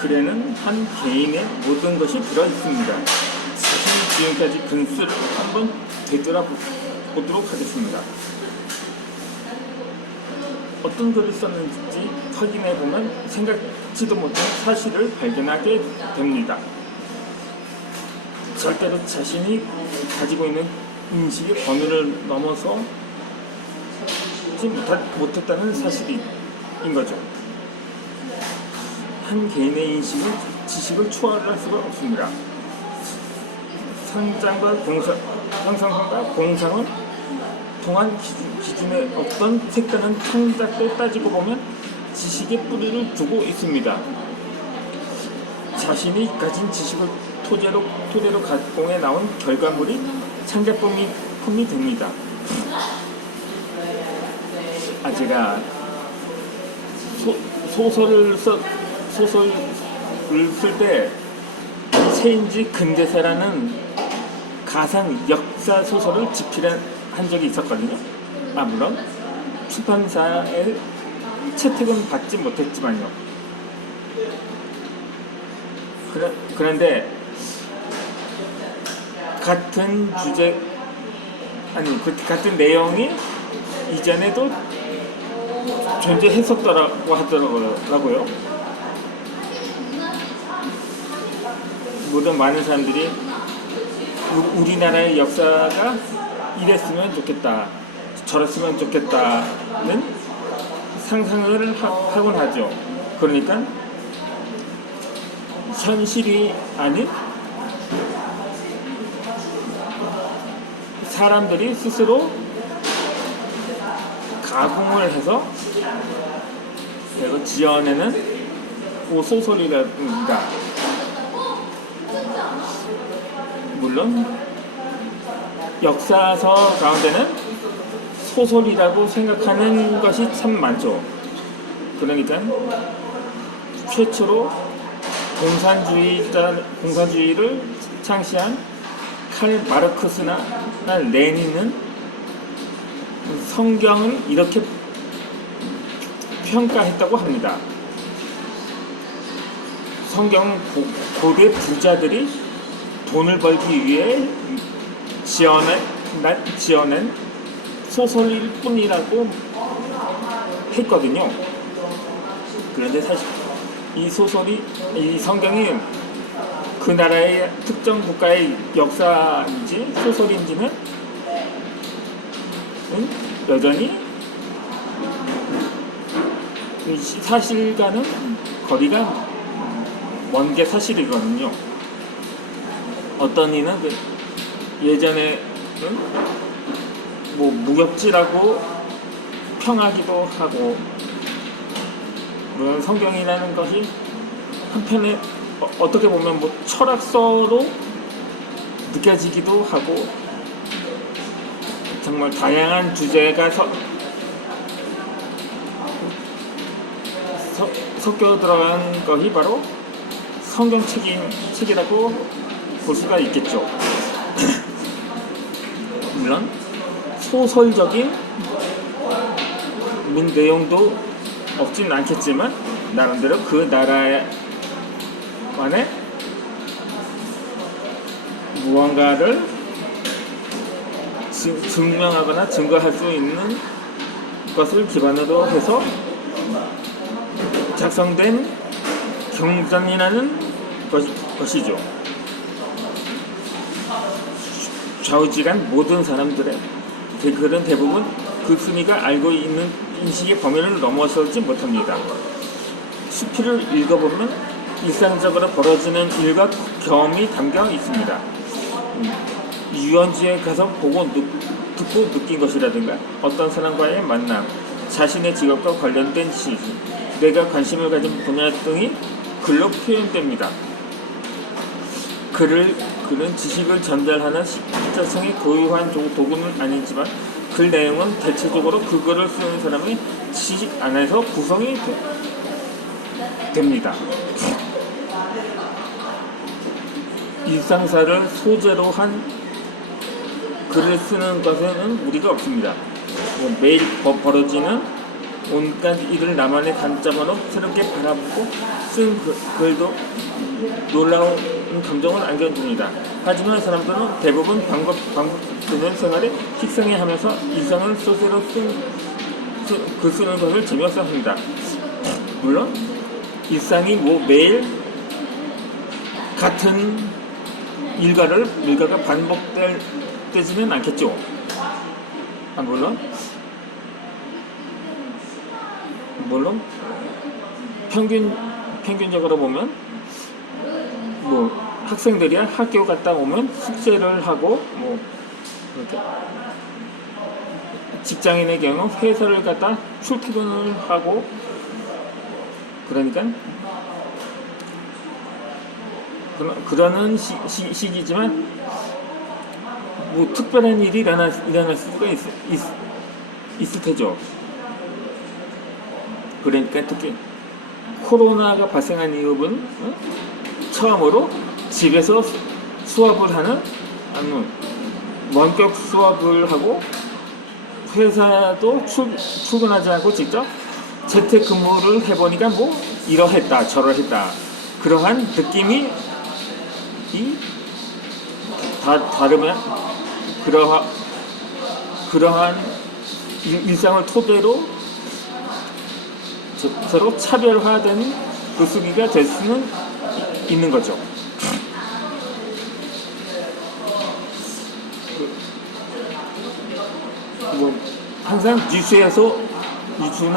글에는 한 개인의 모든 것이 들어있습니다. 지금까지 근수를 한번 되돌아보도록 하겠습니다. 어떤 글을 썼는지 확인해보면 생각지도 못한 사실을 발견하게 됩니다. 절대로 자신이 가지고 있는 인식의 범위를 넘어서 못했다는 사실인 거죠. 한 개인의 인식은 지식을 초월할 수가 없습니다. 상상과 공상을 통한 기준의 어떤 색다른 창작도 따지고 보면 지식의 뿌리를 두고 있습니다. 자신이 가진 지식을 토대로 가공해 나온 결과물이 창작품이 됩니다. 제가 소설을 쓸 때 세인지 근대사라는 가상 역사 소설을 집필한 적이 있었거든요. 물론 출판사의 채택은 받지 못했지만요. 그런데 같은 같은 내용이 이전에도 존재했었더라고 하더라고요. 모든 많은 사람들이 우리나라의 역사가 이랬으면 좋겠다, 저랬으면 좋겠다는 상상을 하곤 하죠. 그러니까 현실이 아닌 사람들이 스스로 가공을 해서 지어내는 소설이랍니다. 물론 역사서 가운데는 소설이라고 생각하는 것이 참 많죠. 그러니까 최초로 공산주의를 창시한 칼 마르크스나 레닌은 성경을 이렇게 평가했다고 합니다. 성경은 고대 부자들이 돈을 벌기 위해 지어낸 소설일 뿐이라고 했거든요. 그런데 사실 이 성경이 그 나라의 특정 국가의 역사인지 소설인지는 여전히 사실과는 거리가 먼 게 사실이거든요. 어떤 이는 예전에 무협지라고 평하기도 하고, 물론 성경이라는 것이 한편에 어떻게 보면 철학서로 느껴지기도 하고, 정말 다양한 주제가 섞여 들어간 것이 바로 성경책이라고 볼 수가 있겠죠. 물론 소설적인 내용도 없진 않겠지만 나름대로 그 나라만의 무언가를 증명하거나 증거할 수 있는 것을 기반으로 해서 작성된 경전이라는 것이죠. 좌우지간 모든 사람들의 글은 대부분 그 순위가 알고 있는 인식의 범위를 넘어서지 못합니다. 수필을 읽어보면 일상적으로 벌어지는 일과 경험이 담겨 있습니다. 유원지에 가서 보고 듣고 느낀 것이라든가 어떤 사람과의 만남, 자신의 직업과 관련된 시, 내가 관심을 가진 분야 등이 글로 표현됩니다. 그는 지식을 전달하는 실제성이 고유한 도구는 아니지만 글 내용은 대체적으로 그 글을 쓰는 사람의 지식 안에서 구성이 됩니다. 일상사를 소재로 한 글을 쓰는 것에는 무리가 없습니다. 매일 벌어지는 온갖 일을 나만의 관점으로 새롭게 바라보고 쓴 글도 놀라운 감정을 안겨줍니다. 하지만 사람들은 대부분 반복되는 생활에 식상해하면서 일상을 소재로 쓰는 것을 재미없어 합니다. 물론 일상이 매일 같은 일과가 반복되지는 않겠죠. 물론 평균적으로 보면 학생들이 학교 갔다 오면 숙제를 하고 이렇게 직장인의 경우 회사를 갔다 출퇴근을 하고 그러니까 그러는 시기지만 특별한 일이 일어날 수가 있을 테죠. 그러니까 특히 코로나가 발생한 이후는 처음으로 집에서 수업을 하는 원격 수업을 하고 회사도 출근하지 않고 직접 재택근무를 해보니까 이러했다 저러했다 그러한 느낌이 다르면 그러한 일상을 토대로 서로 차별화된 글쓰기가 될 수는 있는 거죠. 항상 뉴스나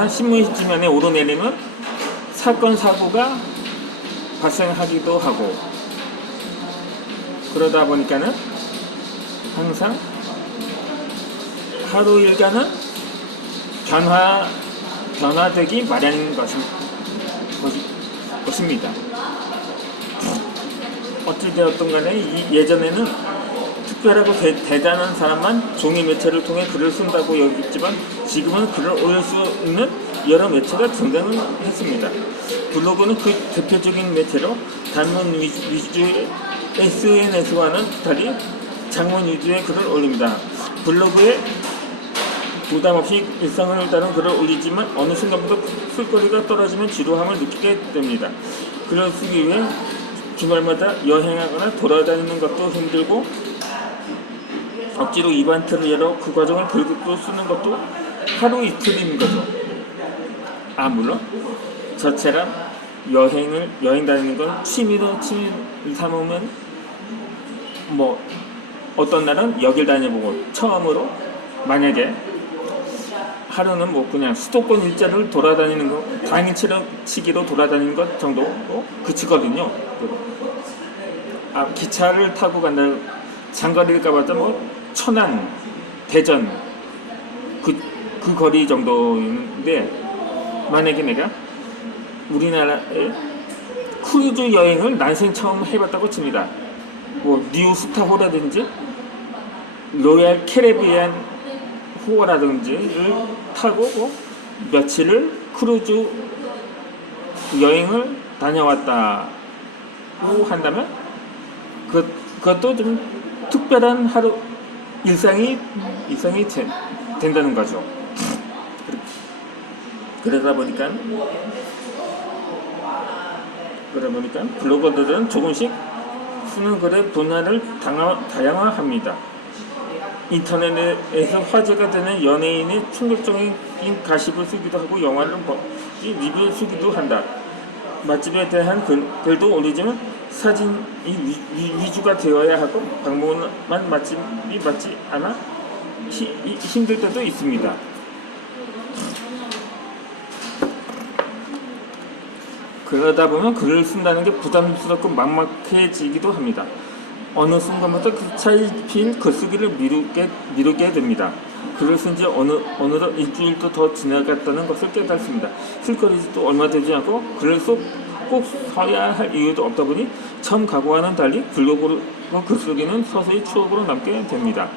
신문 지면에 오르내리면 사건 사고가 발생하기도 하고 그러다 보니까는 항상 하루 일과는 변화되기 마련인 것입니다. 어찌되었든 간에 예전에는 특별하고 대단한 사람만 종이 매체를 통해 글을 쓴다고 여겼지만 지금은 글을 올릴 수 있는 여러 매체가 등장을 했습니다. 블로그는 그 대표적인 매체로 단문 위주의 SNS와는 달리 장문 위주의 글을 올립니다. 블로그에 부담없이 일상을 다룬 글을 올리지만 어느 순간부터 쓸거리가 떨어지면 지루함을 느끼게 됩니다. 글을 쓰기 위해 주말마다 여행하거나 돌아다니는 것도 힘들고 억지로 이벤트를 열어 그 과정을 글로 쓰는 것도 하루 이틀인 거죠. 물론 저처럼 여행 다니는 건 취미를 삼으면 어떤 날은 여길 다녀보고 처음으로 만약에 하루는 그냥 수도권 일자를 돌아다니는 거 당일치기로 돌아다니는 것 정도로 그치거든요. 기차를 타고 간다 장거리를 가봤자 천안, 대전 그 거리 정도인데 만약에 내가 우리나라에 크루즈 여행을 난생 처음 해봤다고 칩니다. 뉴스타호라든지 로얄 캐리비안 호라든지를 타고 며칠을 크루즈 여행을 다녀왔다고 한다면 그것도 좀 특별한 하루 일상이 된다는 거죠. 그러다 보니까 블로거들은 조금씩 쓰는 글의 분야를 다양화합니다. 인터넷에서 화제가 되는 연예인의 충격적인 가십을 쓰기도 하고 영화를 리뷰를 쓰기도 한다. 맛집에 대한 글도 올리지만 사진이 위주가 되어야 하고 방문한 맛집이 맞지 않아 힘들 때도 있습니다. 그러다 보면 글을 쓴다는 게 부담스럽고 막막해지기도 합니다. 어느 순간부터 그 차이필 글쓰기를 미루게 됩니다. 글을 쓴 지 어느덧 일주일도 더 지나갔다는 것을 깨닫습니다. 쓸거리도 얼마 되지 않고 글을 꼭 써야 할 이유도 없다 보니 처음 각오와는 달리 블로그 글쓰기는 서서히 추억으로 남게 됩니다.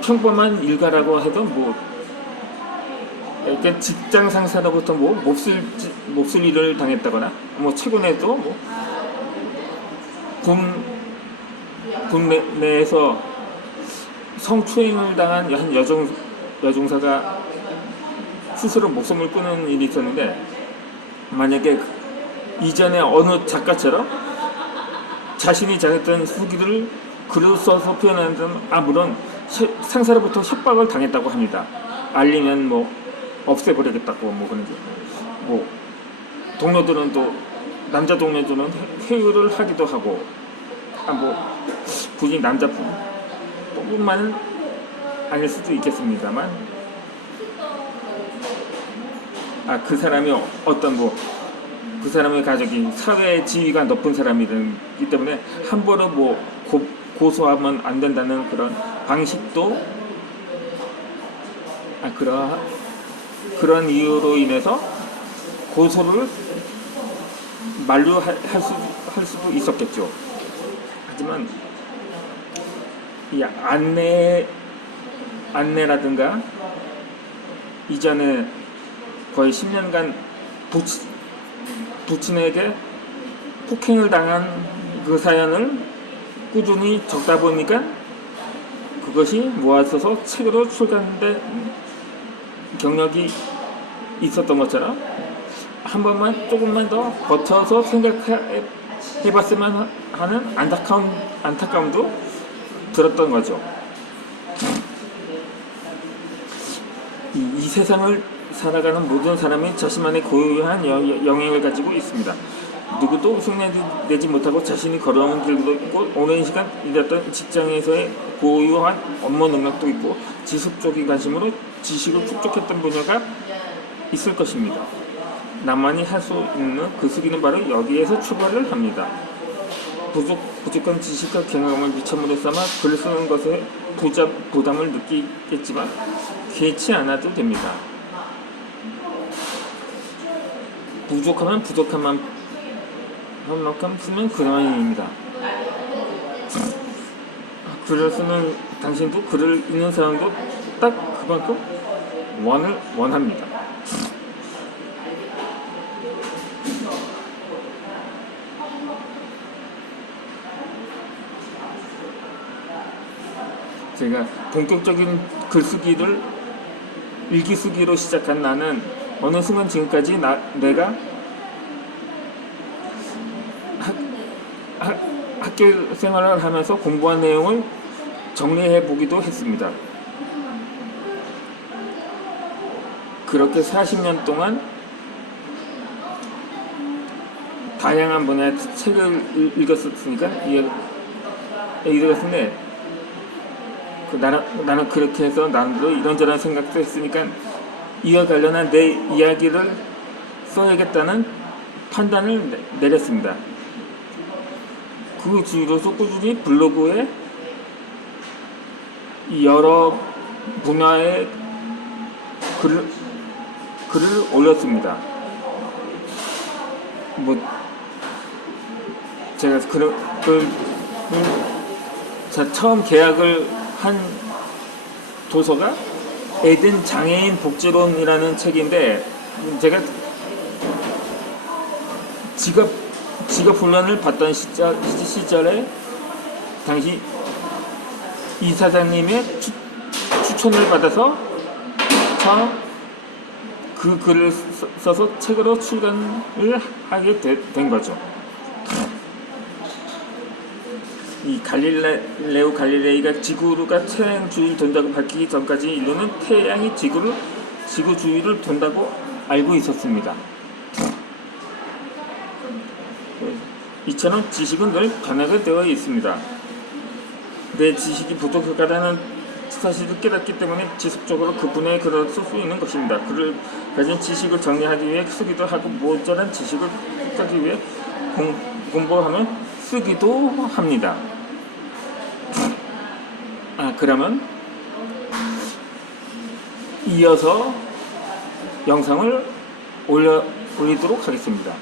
평범한 일가라고 해도 약간 직장 상사로부터 몹쓸 일을 당했다거나 최근에도 군 내에서 성추행을 당한 한 여종사가 스스로 목숨을 끊는 일이 있었는데, 만약에 이전에 어느 작가처럼 자신이 작했던 후기를 글을 써서 표현한다면 아무런 상사로부터 협박을 당했다고 합니다. 알리면 뭐 없애버리겠다고 뭐 그런지. 뭐 동료들은 또 남자 동료들은 회유를 하기도 하고, 뭐 굳이 남자뿐만은 아닐 수도 있겠습니다만, 그 사람이 어떤 그 사람의 가족이 사회 지위가 높은 사람이기 때문에 함부로 고소하면 안 된다는 그런 방식도, 그런 이유로 인해서 고소를 만류할 수도 있었겠죠. 하지만 이 안내라든가 이전에 거의 10년간 부친에게 폭행을 당한 그 사연을 꾸준히 적다 보니까 그것이 모아져서 책으로 출간된 경력이 있었던 것처럼 한 번만 조금만 더 버텨서 생각해봤으면 하는 안타까움도 들었던 거죠. 이 세상을 살아가는 모든 사람이 자신만의 고유한 영역을 가지고 있습니다. 누구도 흉내내지 못하고 자신이 걸어온 길도 있고, 오랜 시간 일했던 직장에서의 고유한 업무 능력도 있고, 지속적인 관심으로 지식을 축적했던 분야가 있을 것입니다. 나만이 할 수 있는 그 수기는 바로 여기에서 출발을 합니다. 부족한 지식과 경험을 미천물에 삼아 글을 쓰는 것에 부담을 느끼겠지만 개의치 않아도 됩니다. 부족하면 부족한 만큼 쓰면 그만입니다. 글을 쓰는 당신도 글을 읽는 사람도 딱 그만큼 원합니다. 제가 본격적인 글쓰기를 일기쓰기로 시작한 나는 어느 순간 지금까지 내가 학교 생활을 하면서 공부한 내용을 정리해 보기도 했습니다. 그렇게 40년 동안 다양한 분야의 책을 읽었으니까 읽었는데, 나는 그렇게 해서 나도 이런저런 생각도 했으니까 이와 관련한 내 이야기를 써야겠다는 판단을 내렸습니다. 그 주로서 꾸준히 블로그에 여러 분야의 글을 올렸습니다. 제가 처음 계약을 한 도서가 에덴 장애인 복지론이라는 책인데, 제가 직업 훈련을 받던 시절에 당시 이사장님의 추천을 받아서 처음 그 글을 써서 책으로 출간을 하게 된 거죠. 이 갈릴레오 갈릴레이가 지구가 태양 주위를 돈다고 밝히기 전까지 인류는 태양이 지구 주위를 돈다고 알고 있었습니다. 이처럼 지식은 늘 변하게 되어 있습니다. 내 지식이 부족하다는 사실을 깨닫기 때문에 지속적으로 그 분야의 글을 쓸 수 있는 것입니다. 글을 가진 지식을 정리하기 위해 쓰기도 하고, 모자란 지식을 획득하기 위해 공부하면 쓰기도 합니다. 그러면 이어서 영상을 올리도록 하겠습니다.